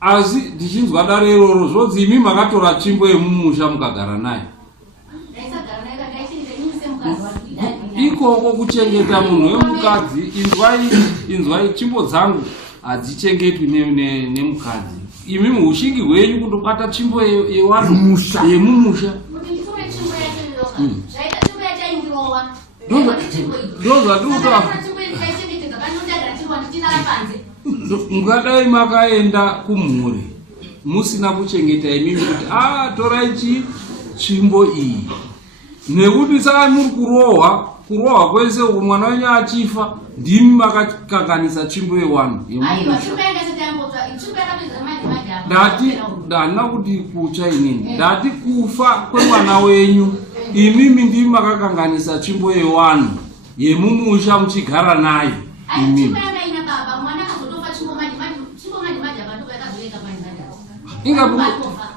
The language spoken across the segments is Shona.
Asi ndichinzwa dare iroro zvodzi imi makatora tsvimbo yemumusha mukagara naye. Ikoko kuchengeta munhu wemukadzi. Inzwai tsvimbo dzangu hadzichengetwi nemukadzi. Imi muhushingi hwenyu kundobata tsvimbo yemumusha. Mungadai makaenda kumhuri musina kuchengeta imimi kuti torai tsvimbo iyi. Nekuti saka muri kurohwa kwese uko mwana wenyu achifa ndimi makakanganisa tsvimbo yewanhu ndati kuti kutsva inini ndati kufa kwemwana wenyu imimi ndimi makakanganisa tsvimbo yewanhu yemumusha muchigara naye imimi.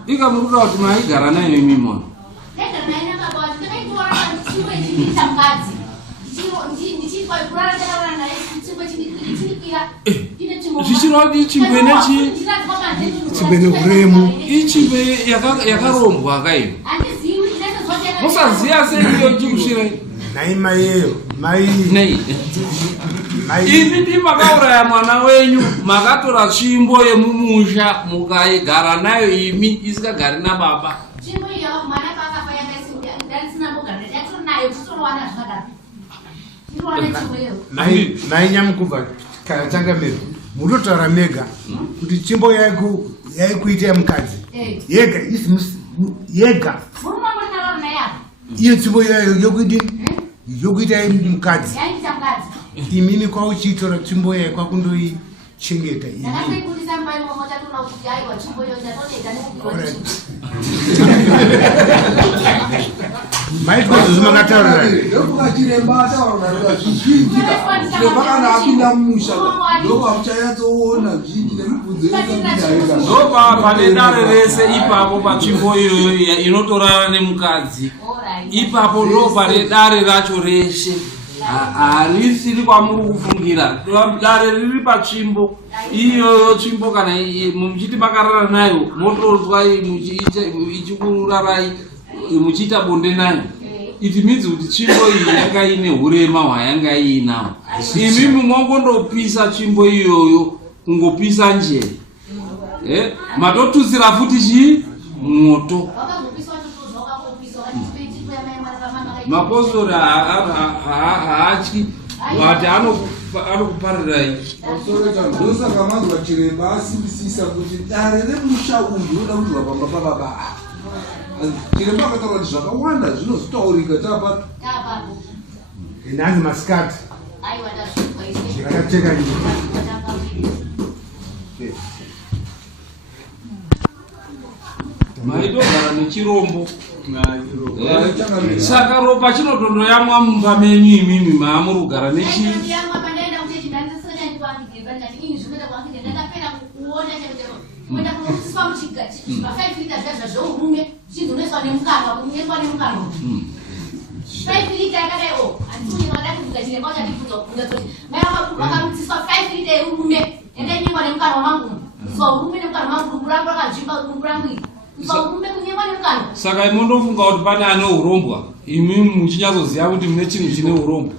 Ingamuruda kuti maigara nayo imimi zvichirodi chimbe neHurume ichimbe yakarombwa kaiyo musaziya seiyo chikusvira nei imi ndi makauraya mwana wenyu makatora tsvimbo yemumusha mukaigara nayo imi isikagari nababa. Nyamukubva changamiro munotaura mega kuti tsvimbo yaikuita yemukadzi yega iyo tsvimbo yokuita yemukadzi imimi kwauchitora tsvimbo yayo kwakundoichengeta maitwa zvimakataurira ndopa pane dare rese ipapo patsvimbo iyoyo inotorara nemukadzi ipapo ndo pane dare racho reshe harisiri kwamuri kufungira dare riri patsvimbo iyoyo tsvimbo kana muchiti makarara nayo motorwa ichikurarai muchiita bonde nayo it means kuti tsvimbo iyi yanga ine hurema hwayanga iinawo imimi mwangondopisa tsvimbo iyoyo kungopisa njere matotutsira futi moto. Mapostori haatyi vati anokuparirai ndosaka manzwa chiremba asimbisisa kuti dare remusha uyu unoda kutirwa pamba pababa. Chiremba akataura kuti zvakawanda zvinozotaurika tapa nani maskati akacheka maitogara nechirombo saka ropa chinotondoyamwa mumba menyu imimi maamuri kugara nechi saka imondofunga kuti pane ane urombwa imi muchinyatsoziva kuti mune chinhu chine urombwa.